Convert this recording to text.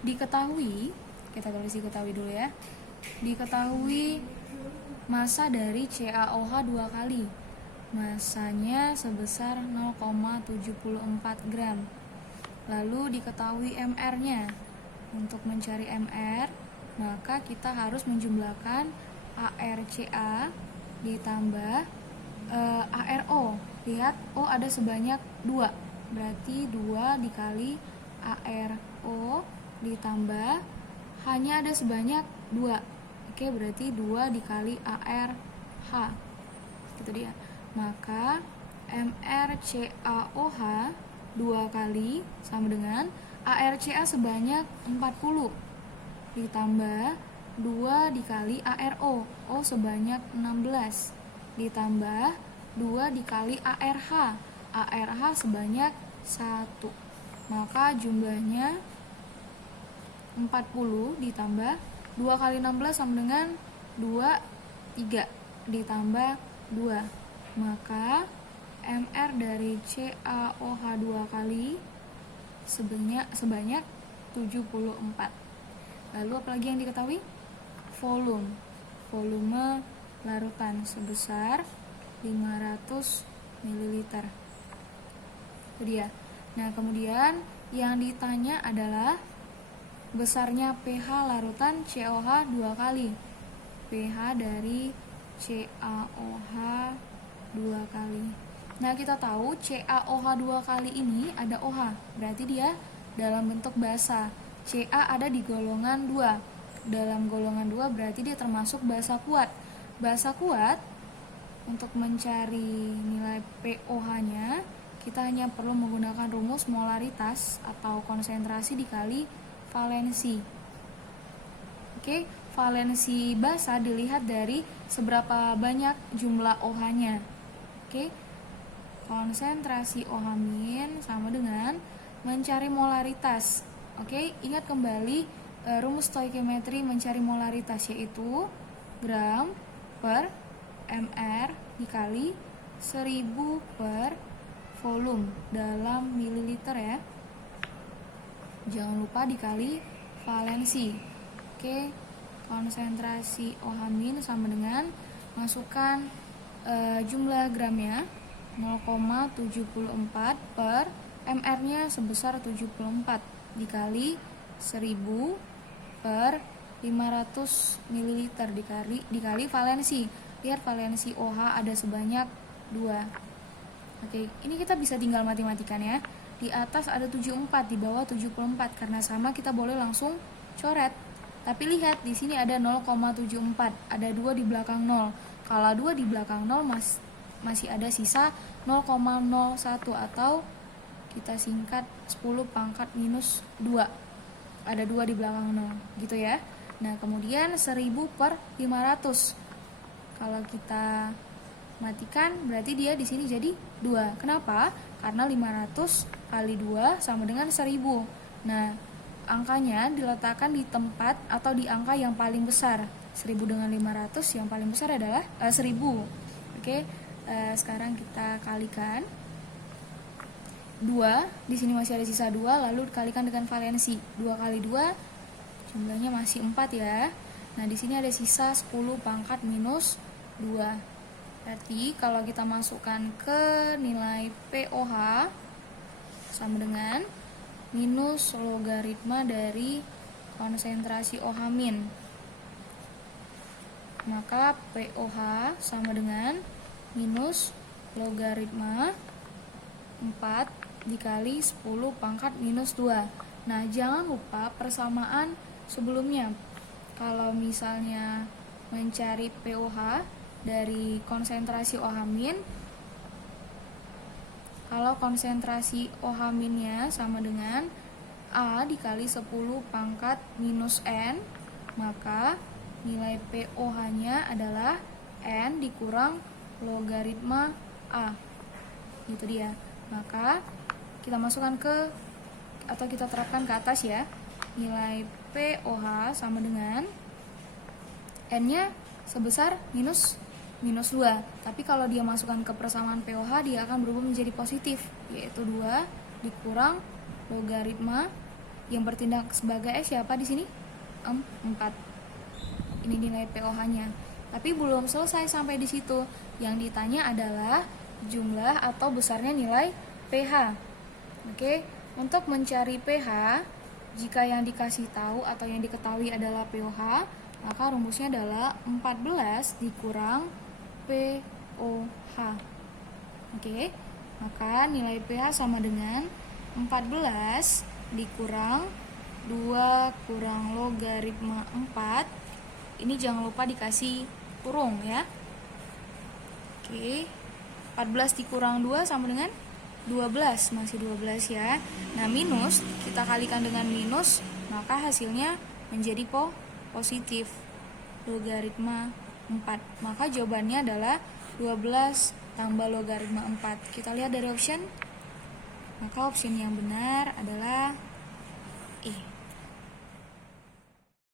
Diketahui, kita tulis diketahui dulu ya. Diketahui massa dari CaOH 2 kali. Massanya sebesar 0,74 gram. Lalu diketahui MR-nya. Untuk mencari MR, maka kita harus menjumlahkan ARCA ditambah ARO. Lihat, O ada sebanyak 2. Berarti 2 dikali ARO ditambah hanya ada sebanyak 2. Oke, berarti 2 dikali ARH. Gitu dia. Maka MrCaOH 2 kali sama dengan ARCA sebanyak 40 ditambah 2 dikali ARO, O sebanyak 16 ditambah 2 dikali ARH, ARH sebanyak 1. Maka jumlahnya 40 ditambah 2 kali 16 sama dengan 3 ditambah 2. Maka MR dari CaOH 2 kali sebanyak 74. Lalu apalagi yang diketahui? Volume larutan sebesar 500 ml. Itu dia. Nah, kemudian yang ditanya adalah besarnya pH larutan CaOH 2 kali. pH dari CaOH 2 kali. Nah, kita tahu CaOH 2 kali ini ada OH, berarti dia dalam bentuk basa. Ca ada di golongan 2. Dalam golongan 2 berarti dia termasuk basa kuat. Basa kuat, untuk mencari nilai pOH-nya, kita hanya perlu menggunakan rumus molaritas atau konsentrasi dikali valensi. Oke, valensi basa dilihat dari seberapa banyak jumlah OH-nya. Oke, konsentrasi OH- sama dengan mencari molaritas. Oke, ingat kembali rumus stoichiometry mencari molaritas, yaitu gram per mr dikali 1000 per volume dalam mililiter ya. Jangan lupa dikali valensi. Oke, konsentrasi OH- sama dengan masukkan jumlah gramnya 0,74 per mr-nya sebesar 74 dikali 1000 per 500 ml dikali valensi. Lihat, valensi OH ada sebanyak 2. Oke, ini kita bisa tinggal matematikan ya. Di atas ada 74, di bawah 74. Karena sama, kita boleh langsung coret. Tapi lihat, di sini ada 0,74, ada 2 di belakang 0. Kalau 2 di belakang 0 masih ada sisa 0,01 atau kita singkat 10 pangkat minus 2. Ada 2 di belakang 0, gitu ya. Nah, kemudian 1000 per 500. Kalau kita matikan, berarti dia di sini jadi 2. Kenapa? Karena 500 kali 2 sama dengan 1000. Nah, angkanya diletakkan di tempat atau di angka yang paling besar. 1000 dengan 500, yang paling besar adalah 1000. Oke, sekarang kita kalikan. 2, di sini masih ada sisa 2, lalu dikalikan dengan valensi. 2 kali 2, jumlahnya masih 4 ya. Nah, di sini ada sisa 10 pangkat minus 2. Berarti kalau kita masukkan ke nilai pOH sama dengan minus logaritma dari konsentrasi OH-. Maka pOH sama dengan minus logaritma 4 dikali 10 pangkat minus 2. Nah, jangan lupa persamaan sebelumnya. Kalau misalnya mencari pOH dari konsentrasi OH-, kalau konsentrasi OH-nya sama dengan A dikali 10 pangkat minus N, maka nilai pOH-nya adalah N dikurang logaritma A. Gitu dia. Maka kita masukkan atau kita terapkan ke atas ya. Nilai pOH sama dengan N-nya sebesar minus 2. Tapi kalau dia masukkan ke persamaan pOH, dia akan berubah menjadi positif, yaitu 2 dikurang logaritma Yang bertindak sebagai X siapa di sini? 4. Ini nilai pOH-nya. Tapi belum selesai sampai di situ. Yang ditanya adalah jumlah atau besarnya nilai pH. Oke, untuk mencari pH, jika yang dikasih tahu atau yang diketahui adalah pOH, maka rumusnya adalah 14 dikurang pOH. Oke, maka nilai pH sama dengan 14 dikurang 2 kurang logaritma 4. Ini jangan lupa dikasih kurung ya. Oke, 14 dikurang 2 sama dengan 12, masih 12 ya. Nah, minus, kita kalikan dengan minus, maka hasilnya menjadi positif, logaritma 4. Maka jawabannya adalah 12 tambah logaritma 4. Kita lihat dari option. Maka option yang benar adalah